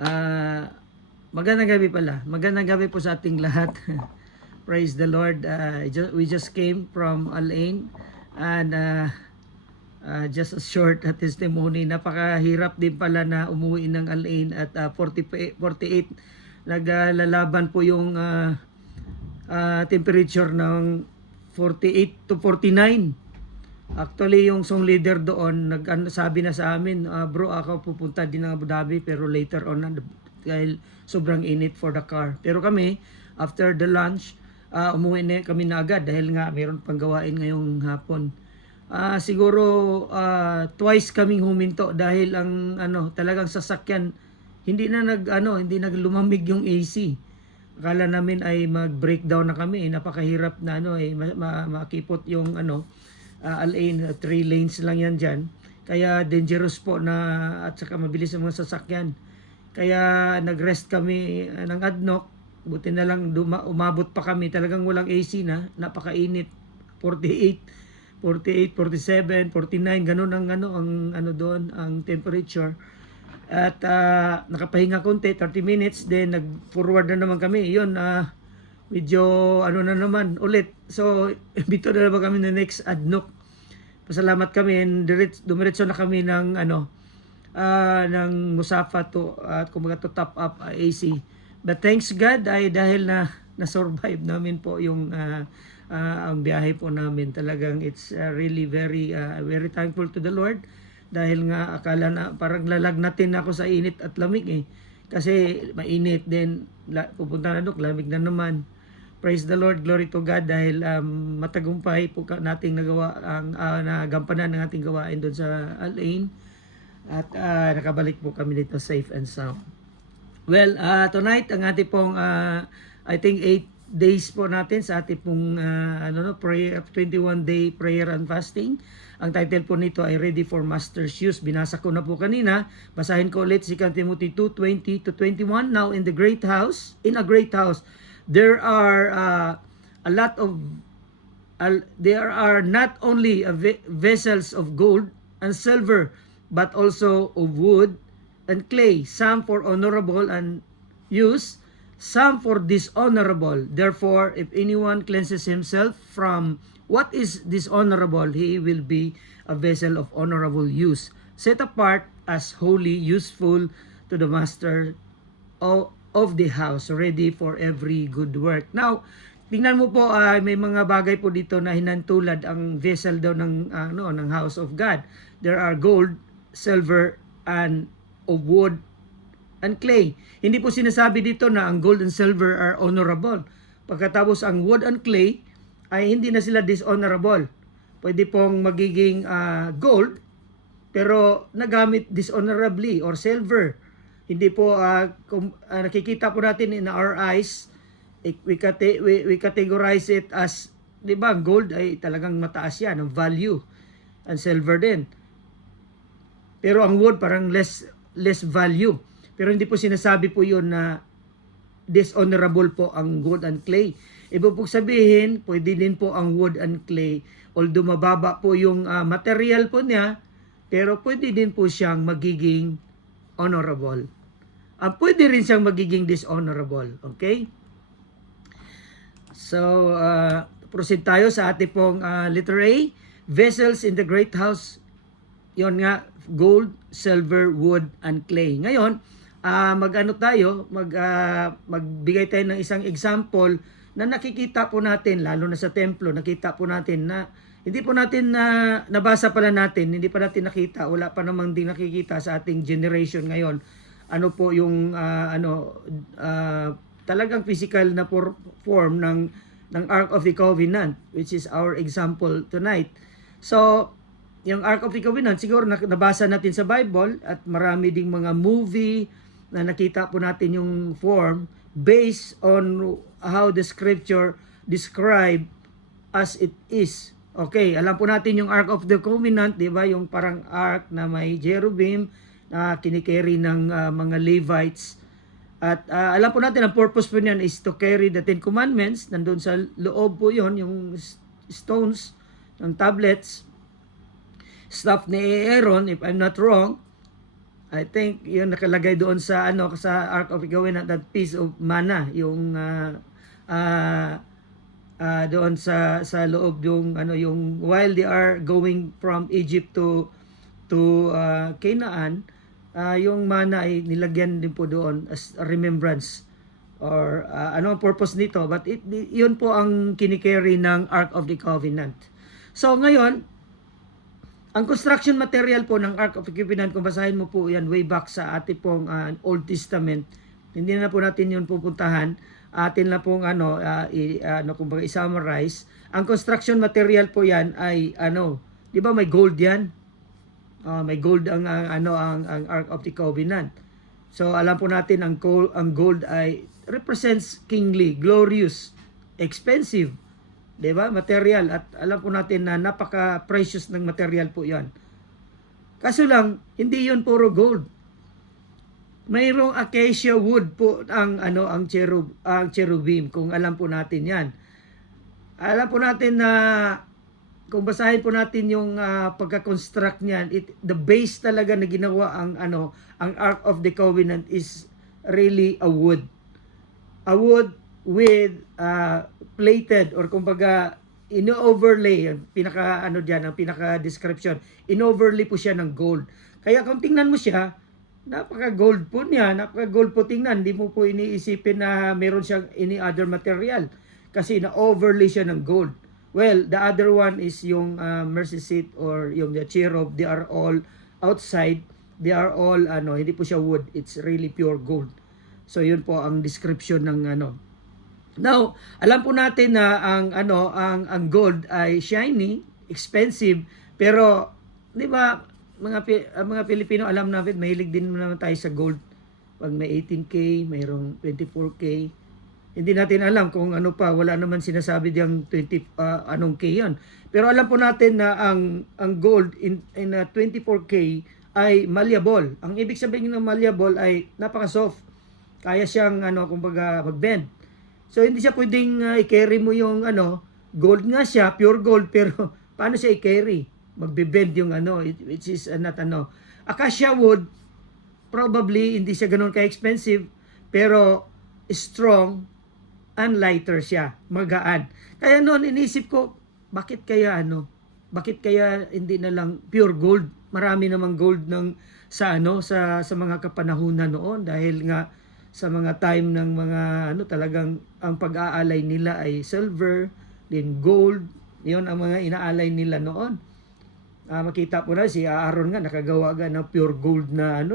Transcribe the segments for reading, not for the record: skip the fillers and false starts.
Ah, Magandang gabi pala. Magandang gabi po sa ating lahat. Praise the Lord. We just came from Al-Ain and just a short testimony. Napakahirap din pala na umuwi ng Al-Ain at 48 naglalaban po yung temperature ng 48 to 49. Actually, yung song leader doon, sabi na sa amin, bro, ako pupunta din ng Abu Dhabi, pero later on, dahil sobrang init for the car. Pero kami, after the lunch, umuwi na kami na agad dahil nga mayroon pang gawain ngayong hapon. Siguro twice kaming huminto dahil ang talagang sasakyan hindi naglumamig yung AC. Akala namin ay mag-breakdown na kami, napakahirap na makipot yung Al-Ain, 3 lanes lang yan dyan. Kaya dangerous po at saka mabilis ang mga sasakyan. Kaya nag-rest kami ng ADNOC. Buti na lang umabot pa kami. Talagang walang AC na. Napakainit. 48, 47, 49. Ganun ang doon, ang temperature. At nakapahinga konti, 30 minutes. Then nag-forward na naman kami. Yun, medyo na naman ulit. So bito na naman kami na next ADNOC. Pasalamat kami and dumiretso na kami ng ng Musafa to kumbaga to top up AC. But thanks God dahil na survive namin po yung ang biyahe po namin. Talagang it's really very thankful to the Lord dahil nga akala na parang lalagnatin ako sa init at lamig kasi mainit din pupunta na lamig na naman. Praise the Lord, glory to God dahil matagumpay po nating nagawa ang nagampanan ng ating gawain doon sa Al-Ain at nakabalik po kami dito safe and sound. Well, tonight ang ating pong I think 8 days po natin sa ating pong prayer 21 day prayer and fasting. Ang title po nito ay Ready for Master's Use. Binasa ko na po kanina. Basahin ko ulit 2 Timothy 2:20 to 21. Now in a great house, there are there are not only vessels of gold and silver, but also of wood and clay, some for honorable and use, some for dishonorable. Therefore, if anyone cleanses himself from what is dishonorable, he will be a vessel of honorable use, set apart as holy, useful to the master of the house, ready for every good work. Now, tingnan mo po, may mga bagay po dito na hinantulad ang vessel daw ng house of God. There are gold, silver, and of wood and clay. Hindi po sinasabi dito na ang gold and silver are honorable. Pagkatapos ang wood and clay ay hindi na sila dishonorable. Pwede pong magiging gold pero nagamit dishonorably, or silver. Hindi po nakikita po natin in our eyes, we categorize it as, di ba, gold ay talagang mataas yan, ang value, and silver din. Pero ang wood parang less value. Pero hindi po sinasabi po yun na dishonorable po ang gold and clay. Ibig po sabihin, pwede din po ang wood and clay, although mababa po yung material po niya, pero pwede din po siyang magiging honorable. Pwede rin siyang magiging dishonorable. Okay? So, proceed tayo sa ating pong letter A. Vessels in the great house. Yon nga, gold, silver, wood, and clay. Ngayon, magbigay tayo ng isang example na nakikita po natin, lalo na sa templo, nakita po natin na hindi po natin nabasa pala natin, hindi pa natin nakita, wala pa namang din nakikita sa ating generation ngayon. Ano po yung talagang physical na form ng Ark of the Covenant, which is our example tonight. So, yung Ark of the Covenant, siguro nabasa natin sa Bible at marami ding mga movie na nakita po natin yung form based on how the scripture describe as it is. Okay, alam po natin yung Ark of the Covenant, di ba? Yung parang ark na may cherubim na kinikerry ng mga Levites. At alam po natin ang purpose po niyan is to carry the 10 Commandments. Nandun sa loob po yon yung stones ng tablets, staff ni Aaron, if I'm not wrong. I think yung nakalagay doon sa ano sa Ark of the Covenant, that piece of manna, yung uh, doon sa loob yung ano yung while they are going from Egypt to Canaan, yung manna ay nilagyan din po doon as a remembrance or ano ang purpose nito, but yun po ang kinikerry ng Ark of the Covenant. So ngayon, ang construction material po ng Ark of the Covenant, kung basahin mo po yan way back sa ating pong Old Testament, hindi na po natin yun pupuntahan. Atin na pong kumbaga i-summarize. Ang construction material po yan ay ano, 'di ba may gold yan? May gold ang Ark of the Covenant. So alam po natin ang gold ay represents kingly, glorious, expensive, 'di ba? Material, at alam po natin na napaka-precious ng material po 'yan. Kaso lang hindi 'yon puro gold. Mayroong acacia wood po ang cherubim, kung alam po natin 'yan. Alam po natin na kung basahin po natin yung pagka-construct niyan, the base talaga na ginawa ang Ark of the Covenant is really a wood. A wood with plated, or kumbaga ino-overlay, ang pinaka ang pinaka description, in-overlay po siya ng gold. Kaya kung tingnan mo siya, napaka-gold po niya, napaka-gold po tingnan, hindi mo po iniisipin na meron siyang any other material kasi na-overlay siya ng gold. Well, the other one is yung mercy seat or yung the cherub, they are all outside, they are all hindi po siya wood, it's really pure gold. So yun po ang description ng Now, alam po natin na ang gold ay shiny, expensive, pero 'di ba mga Pilipino, alam natin mahilig din naman tayo sa gold. Pag may 18K, mayroong 24K. Hindi natin alam kung ano pa, wala naman sinasabi diyang 20 anong K 'yon. Pero alam po natin na ang gold in 24K ay malleable. Ang ibig sabihin ng malleable ay napaka-soft. Kaya siyang kumbaga mag-bend. So hindi siya pwedeng i-carry mo yung gold nga siya, pure gold, pero paano siya i-carry? Magbe-bend yung which is not acacia wood, probably hindi siya ganoon ka-expensive, pero strong and lighter siya, magaan. Kaya noon inisip ko, bakit kaya hindi na lang pure gold? Marami namang gold sa mga kapanahunan noon, dahil nga sa mga time ng mga talagang ang pag-aalay nila ay silver, then gold. 'Yon ang mga inaalay nila noon. Makita po na si Aaron nga nakagawa ng pure gold na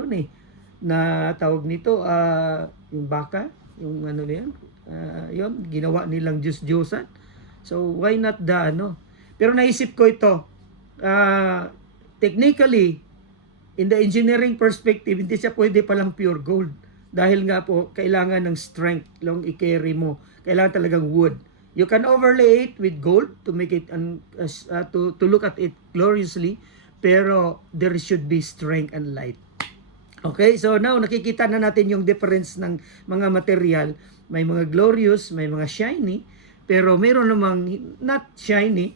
na tawag nito, yung baka, yung yon ginawa nilang Diyos-Diyosan. So why not pero naisip ko ito, technically in the engineering perspective, hindi siya pwede palang pure gold. Dahil nga po, kailangan ng strength long i-carry mo. Kailangan talagang wood. You can overlay it with gold to make it to look at it gloriously, pero there should be strength and light. Okay, so now nakikita na natin yung difference ng mga material. May mga glorious, may mga shiny, pero mayroon namang not shiny,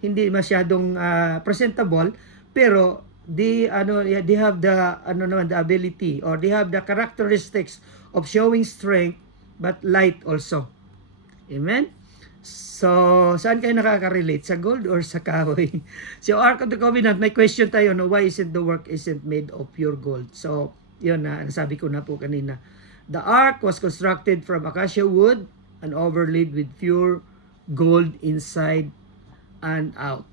hindi masyadong presentable, pero they have the the ability, or they have the characteristics of showing strength but light also. Amen. So saan kayo nakaka-relate, sa gold or sa kahoy? So Ark of the Covenant, may question tayo, why isn't the work made of pure gold? So yun nasabi ko na po kanina. The ark was constructed from acacia wood and overlaid with pure gold inside and out,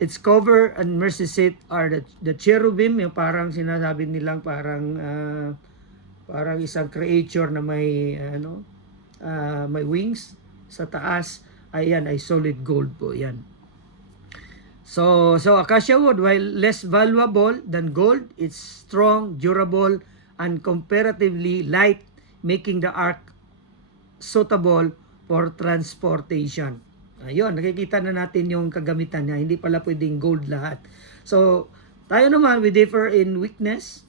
Its cover and mercy seat are the cherubim, yung parang sinasabi nilang parang isang creature na may may wings sa taas. Ayan ay solid gold po yan. So acacia wood, while less valuable than gold, it's strong, durable, and comparatively light, making the ark suitable for transportation. Ayun, nakikita na natin yung kagamitan niya. Hindi pala pwedeng gold lahat. So, tayo naman, we differ in weakness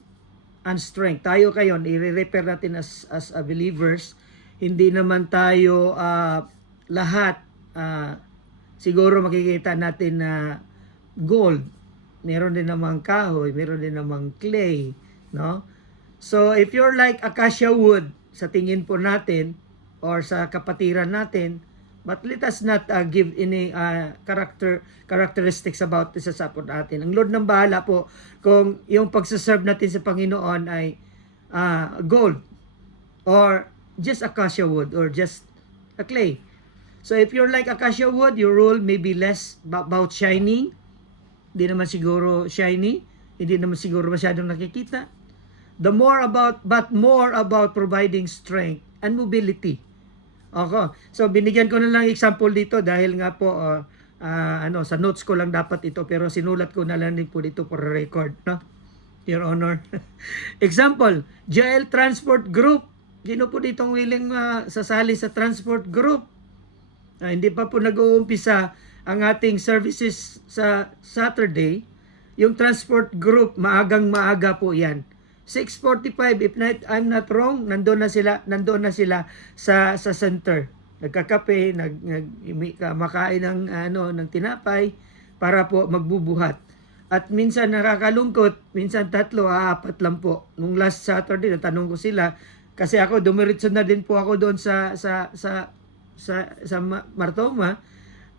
and strength. Tayo kayon, i-repair natin as believers. Hindi naman tayo lahat, siguro makikita natin na gold. Meron din namang kahoy, meron din namang clay, no? So if you're like acacia wood sa tingin po natin or sa kapatiran natin, but let us not give any characteristics about this sa po natin. Ang Lord nang bahala po kung yung pagsaserve natin sa Panginoon ay gold or just acacia wood or just a clay. So if you're like acacia wood, your role may be less about shining. Hindi naman siguro shiny, hindi naman siguro masyadong nakikita. But more about providing strength and mobility. Okay. So binigyan ko na lang example dito dahil nga po sa notes ko lang dapat ito pero sinulat ko na lang din po dito for record, no? Your Honor. Example, JL Transport Group. Sino po ditong willing sasali sa transport group? Hindi pa po nag-uumpisa ang ating services sa Saturday. Yung transport group, maagang maaga po yan. 6:45 if I'm not wrong, nandoon na sila sa center. Nagkakape, makain ng ng tinapay para po magbubuhat. At minsan nakakalungkot, minsan 3, 4 lang po. Nung last Saturday, natanong ko sila kasi ako dumiretso na din po ako doon sa Martoma.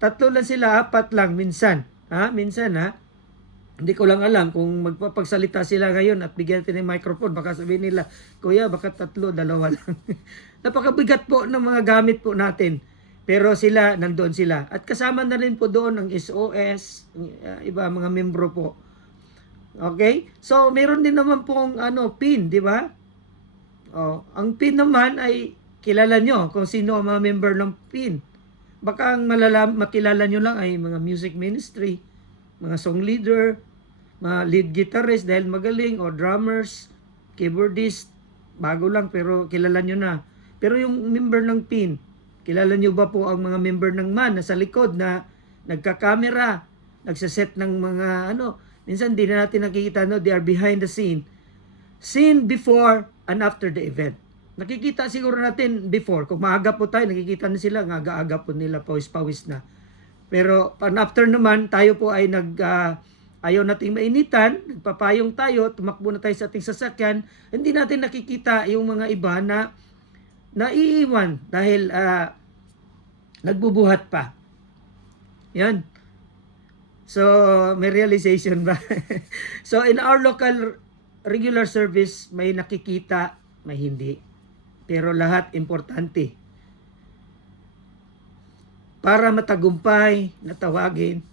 3 lang sila, 4 lang minsan. Minsan. Hindi ko lang alam kung magpapagsalita sila ngayon at bigyan natin ng microphone. Baka sabihin nila, Kuya, baka 3, 2 lang. Napakabigat po ng mga gamit po natin. Pero sila, nandoon sila. At kasama na rin po doon ang SOS, iba mga membro po. Okay? So, meron din naman pong PIN, di ba? Ang PIN naman ay kilala nyo kung sino ang mga member ng PIN. Baka ang makilala nyo lang ay mga music ministry, mga song leader, mga lead guitarist dahil magaling, o drummers, keyboardist, bago lang pero kilala nyo na. Pero yung member ng PIN, kilala nyo ba po ang mga member ng MAN na sa likod na nagka-camera, nagsaset ng mga minsan di na natin nakikita, they are behind the scene. Scene before and after the event. Nakikita siguro natin before, kung maaga po tayo, nakikita na sila, aga-aga po nila, pawis-pawis na. Pero after naman, tayo po ay ayaw nating mainitan, nagpapayong tayo, tumakbo na tayo sa ating sasakyan, hindi natin nakikita yung mga iba na naiiwan dahil nagbubuhat pa. Yan. So, may realization ba? So, in our local regular service, may nakikita, may hindi. Pero lahat importante. Para matagumpay na tawagin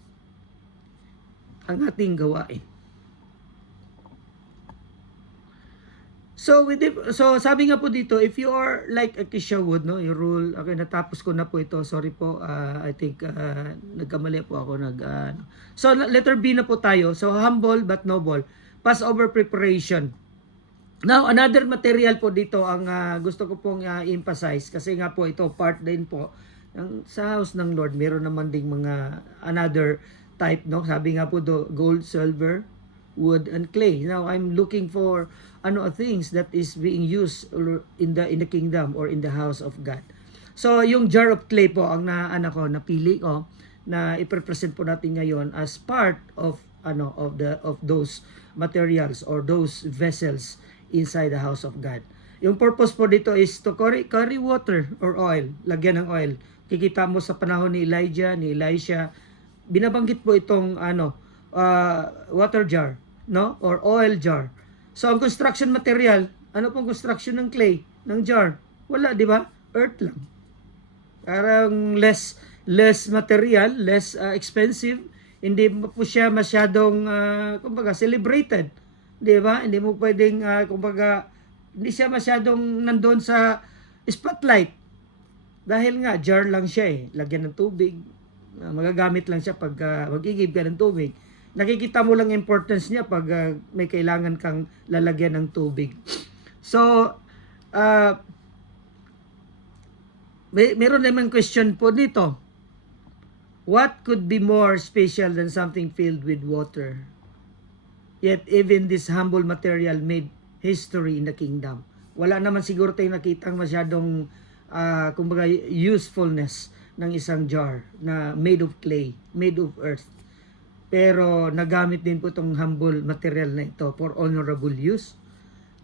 ang ating gawain. So sabi nga po dito, if you are like acacia wood, no, your rule, okay, natapos ko na po ito. Sorry po, I think nagkamali po ako So letter B na po tayo. So humble but noble. Passover preparation. Now, another material po dito ang gusto ko pong emphasize kasi nga po ito part din po sa house ng Lord. Meron naman ding mga another type, no? Sabi nga po gold, silver, wood and clay. Now, I'm looking for things that is being used in the kingdom or in the house of God. So, yung jar of clay po ang napili ko na i-present po natin ngayon as part of those materials or those vessels inside the house of God. Yung purpose po dito is to carry water or oil, lagyan ng oil. Kikita mo sa panahon ni Elijah, ni Elisha, binabanggit po itong water jar, no? Or oil jar. So ang construction material, ano pong construction ng clay, ng jar? Wala, di ba? Earth lang. Parang less material, less expensive. Hindi po siya masyadong celebrated. 'Di ba? Hindi mo pwedeng hindi siya masyadong nandoon sa spotlight. Dahil nga jar lang siya lagyan ng tubig. Magagamit lang siya pag magigib ka ng tubig. Nakikita mo lang importance niya pag may kailangan kang lalagyan ng tubig. So meron naman question po dito. What could be more special than something filled with water? Yet even this humble material made history in the kingdom. Wala naman siguro tayong nakitang masyadong usefulness ng isang jar na made of clay, made of earth. Pero nagamit din po itong humble material na ito for honorable use.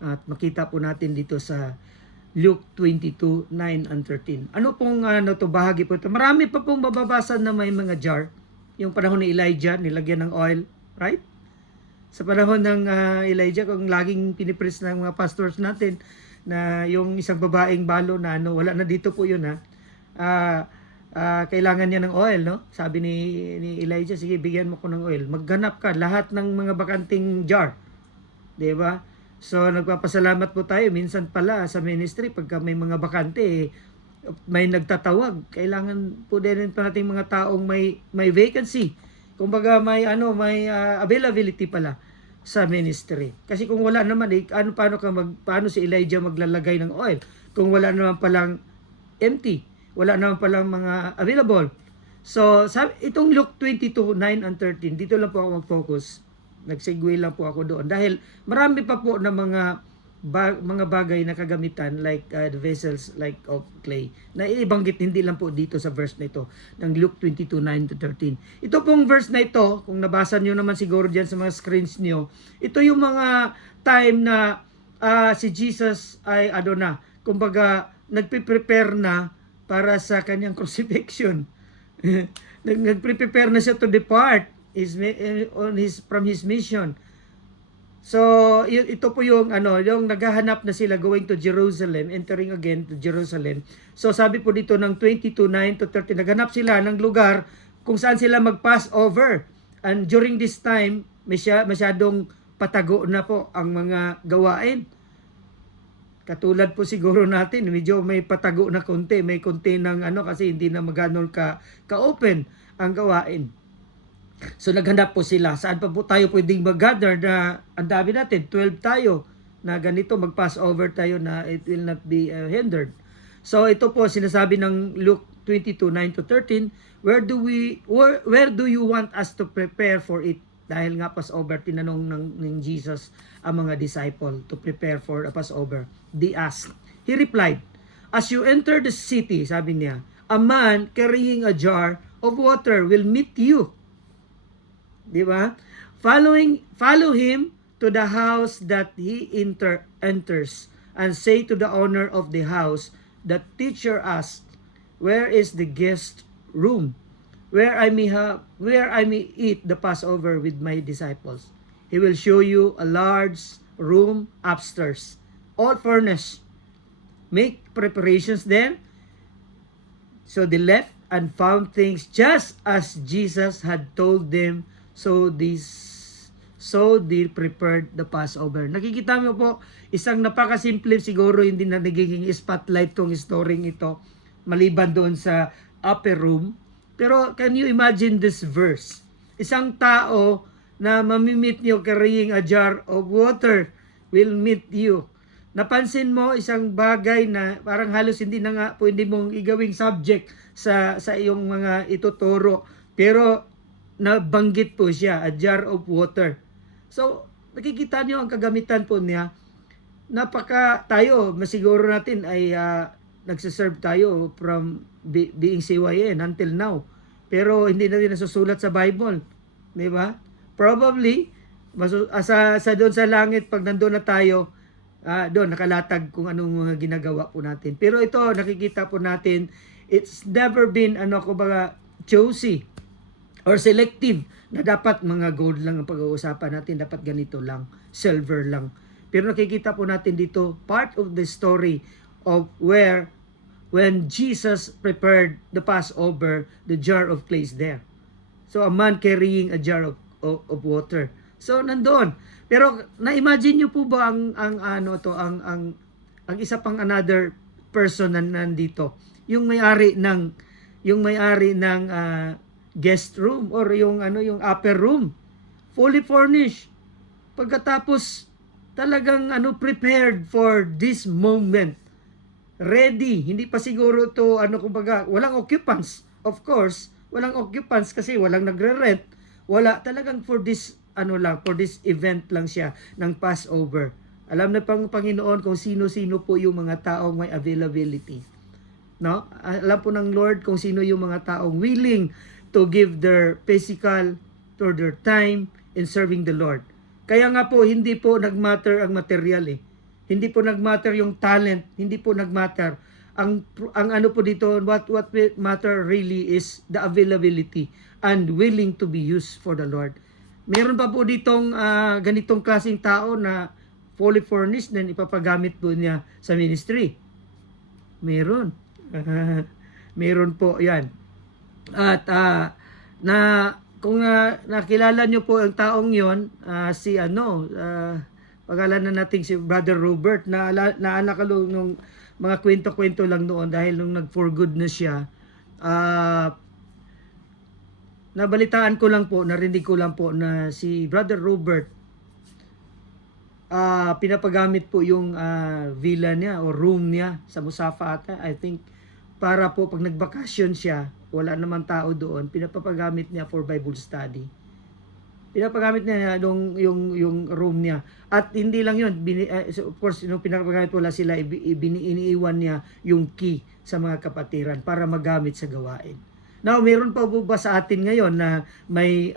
At makita po natin dito sa Luke 22:9 and 13. Ano pong bahagi po ito? Marami pa pong mababasa na may mga jar. Yung panahon ni Elijah, nilagyan ng oil, right? Sa panahon ng Elijah, kung laging pinipress ng mga pastors natin na yung isang babaeng balo na wala na dito po yun kailangan niya ng oil, no? Sabi ni Elijah, sige, bigyan mo ko ng oil. Maghanap ka lahat ng mga bakanting jar. 'Di ba? So nagpapasalamat po tayo minsan pala sa ministry pagka may mga bakante may nagtatawag. Kailangan po din pa nating mga taong may vacancy. Kumbaga may availability pala sa ministry. Kasi kung wala naman paano si Elijah maglalagay ng oil kung wala naman palang empty, wala naman palang mga available. So itong Luke 22:9 and 13, dito lang po ako mag-focus. Nag-segue lang po ako doon dahil marami pa po na mga bagay na kagamitan like the vessels like of clay na ibanggit hindi lang po dito sa verse na ito ng Luke 22:9 to 13. Ito pong verse na ito, kung nabasa niyo naman siguro diyan sa mga screens niyo, ito yung mga time na si Jesus ay kumbaga nagpe-prepare na para sa kanyang crucifixion. Nagpe-prepare na siya to depart from his mission. So ito po yung yung naghahanap na sila going to Jerusalem, entering again to Jerusalem. So sabi po dito ng 22:9 to 13, naghanap sila ng lugar kung saan sila mag-pass over. And during this time, masyadong patago na po ang mga gawain. Katulad po siguro natin, medyo may patago na konti, may konti ng kasi hindi na maganon ka-open ang gawain. So naghanap po sila. Saan pa po tayo pwedeng mag-gather na ang dami natin? 12 tayo na ganito mag-pass over tayo na it will not be hindered. So ito po sinasabi ng Luke 22:9 to 13, where do you want us to prepare for it? Dahil nga Passover, tinanong ng Jesus ang mga disciple to prepare for a Passover. They asked. He replied, as you enter the city, sabi niya, a man carrying a jar of water will meet you. Di ba? Follow him to the house that he enters and say to the owner of the house, the teacher asked, where is the guest room where I may eat the Passover with my disciples? He will show you a large room upstairs, all furnished. Make preparations then. So they left and found things just as Jesus had told them. So they prepared the Passover. Nakikita mo po, isang napakasimple siguro hindi na nagiging spotlight tong story ito maliban doon sa upper room. Pero can you imagine this verse? Isang tao na mamimit niyo carrying a jar of water will meet you. Napansin mo isang bagay na parang halos hindi na nga pwede mong igawing subject sa iyong mga ituturo. Pero nabanggit po siya, a jar of water. So, nakikita niyo ang kagamitan po niya. Masiguro natin ay nagsiserve tayo from being CYN until now. Pero hindi natin nasusulat sa Bible. Di ba? Probably, sa doon sa langit, pag nandoon na tayo, doon nakalatag kung anong mga ginagawa po natin. Pero ito, nakikita po natin, it's never been, choosy or selective na dapat mga gold lang ang pag-uusapan natin, dapat ganito lang, silver lang. Pero nakikita po natin dito, part of the story of when Jesus prepared the Passover, the jar of clay is there. So a man carrying a jar of water. So nandoon. Pero na-imagine niyo po ba ang isa pang another person na nandito, yung may-ari ng guest room or yung upper room, fully furnished. Pagkatapos talagang prepared for this moment. Ready, hindi pa siguro to walang occupants. Of course, walang occupants kasi walang nagre-rent. Wala, talagang for this for this event lang siya ng Passover. Alam na pang Panginoon kung sino-sino po yung mga taong may availability. No? Alam po ng Lord kung sino yung mga taong willing to give their physical or their time in serving the Lord. Kaya nga po, hindi po nagmatter ang material Hindi po nagmatter yung talent, hindi po nagmatter. Ang ano po dito, what matter really is the availability and willing to be used for the Lord. Meron pa po ditong ganitong klaseng tao na fully furnished na ipapagamit po niya sa ministry. Meron. Meron po 'yan. At na kung nakilala nyo po ang taong 'yon, si pagalan na natin si Brother Robert, na naalala nung mga kwento-kwento lang noon dahil nung nag-for good na siya, nabalitaan ko lang po, narinig ko lang po na si Brother Robert, pinapagamit po yung villa niya o room niya sa Musafa ata, I think, para po pag nagbakasyon siya, wala naman tao doon, pinapagamit niya for Bible study. Pinapagamit niya yung room niya. At hindi lang yun, so of course, nung pinapagamit wala sila, iniiwan niya yung key sa mga kapatiran para magamit sa gawain. Now, meron pa po ba sa atin ngayon na may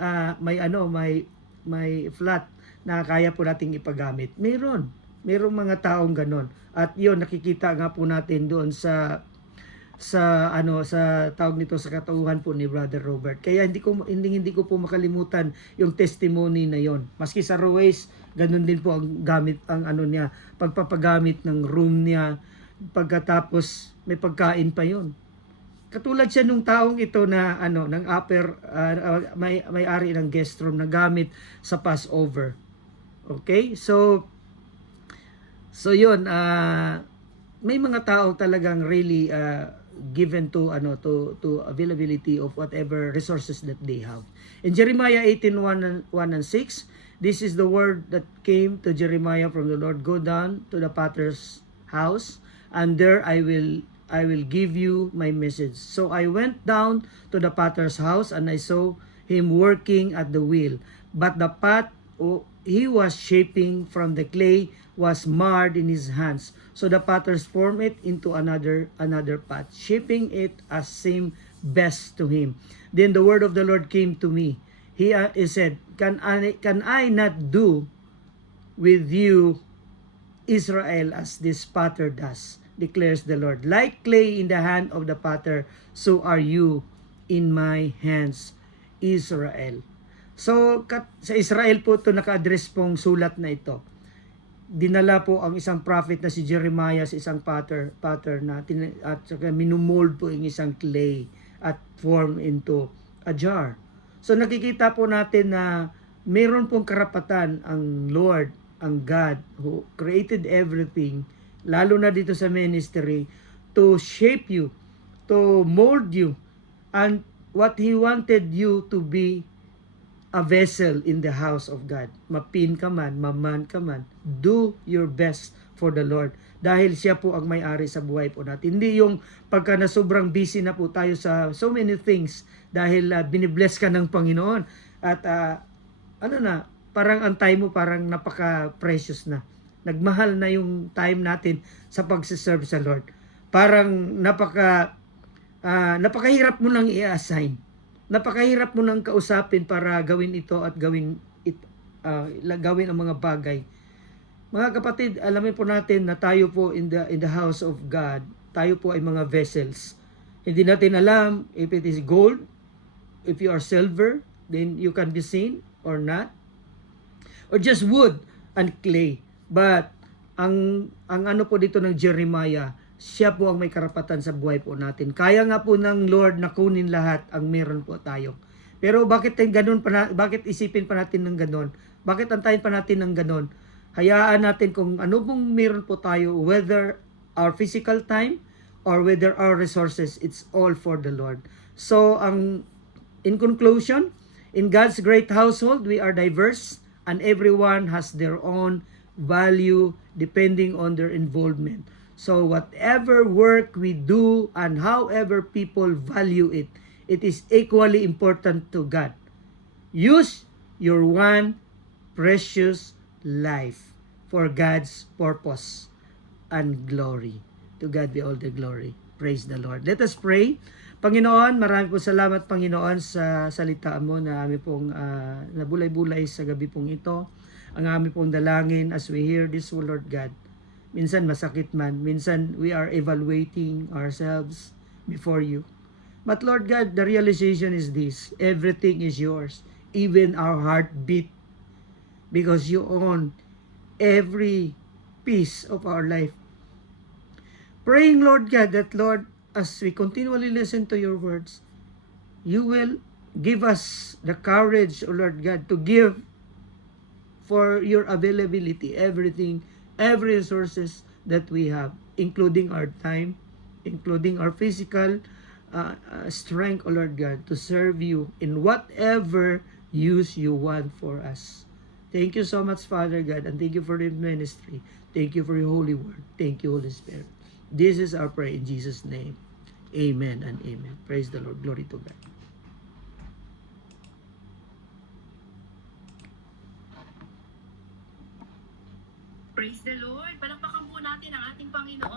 flat na kaya po nating ipagamit? Meron. Merong mga taong ganon. At yun, nakikita nga po natin doon sa tawag nito, sa katauhan po ni Brother Robert. Kaya hindi ko po makalimutan yung testimony na yon. Maski sa Ruiz, ganun din po ang gamit ang niya, pagpapagamit ng room niya, pagkatapos may pagkain pa yon. Katulad siya nung taong ito na ng upper may-ari ng guest room na gamit sa Passover. Okay? So yun, may mga tao talagang really given to availability of whatever resources that they have. In Jeremiah 18:1 and 6, this is the word that came to Jeremiah from the Lord: go down to the potter's house, and there I will give you my message. So I went down to the potter's house, and I saw him working at the wheel, but the pot he was shaping from the clay was marred in his hands. So the potters formed it into another pot, shaping it as seemed best to him. Then the word of the Lord came to me. He said, Can I not do with you, Israel, as this potter does, declares the Lord. Like clay in the hand of the potter, so are you in my hands, Israel. So, sa Israel po ito naka-address pong sulat na ito. Dinala po ang isang prophet na si Jeremiah sa isang potter na at minumold po yung isang clay at form into a jar. So nakikita po natin na meron pong karapatan ang Lord, ang God who created everything, lalo na dito sa ministry, to shape you, to mold you, and what He wanted you to be a vessel in the house of God. Mapin ka man, maman ka man, do your best for the Lord. Dahil siya po ang may-ari sa buhay po natin. Hindi yung pagka na sobrang busy na po tayo sa so many things dahil binibless ka ng Panginoon. At parang ang time mo parang napaka-precious na. Nagmahal na yung time natin sa pagsiserve sa Lord. Parang napakahirap mo nang i-assign. Napakahirap mo nang kausapin para gawin ito at gawin ang mga bagay. Mga kapatid, alamin po natin na tayo po in the house of God, tayo po ay mga vessels. Hindi natin alam if it is gold, if you are silver, then you can be seen or not. Or just wood and clay. But ang ano po dito ng Jeremiah, siya po ang may karapatan sa buhay po natin. Kaya nga po ng Lord na kunin lahat ang meron po tayo. Pero bakit isipin pa natin ng ganon? Bakit antayin pa natin ng ganon? Hayaan natin kung ano pong meron po tayo, whether our physical time or whether our resources, it's all for the Lord. So, in conclusion, in God's great household, we are diverse and everyone has their own value depending on their involvement. So whatever work we do and however people value it, it is equally important to God. Use your one precious life for God's purpose and glory. To God be all the glory. Praise the Lord. Let us pray. Panginoon, marami po salamat, Panginoon, sa salita mo na aming pong nabulay-bulay sa gabi pong ito. Ang aming pong dalangin as we hear this, O Lord God, Minsan masakit man. Minsan we are evaluating ourselves before you. But Lord God, the realization is this. Everything is yours. Even our heartbeat. Because you own every piece of our life. Praying, Lord God, that Lord, as we continually listen to your words, you will give us the courage, O Lord God, to give for your availability, everything, every resources that we have, including our time, including our physical strength, O Lord God, to serve you in whatever use you want for us. Thank you so much, Father God, and thank you for the ministry. Thank you for your holy word. Thank you, Holy Spirit. This is our prayer in Jesus' name. Amen and amen. Praise the Lord. Glory to God. Praise the Lord. Palakpakan po natin ang ating Panginoon.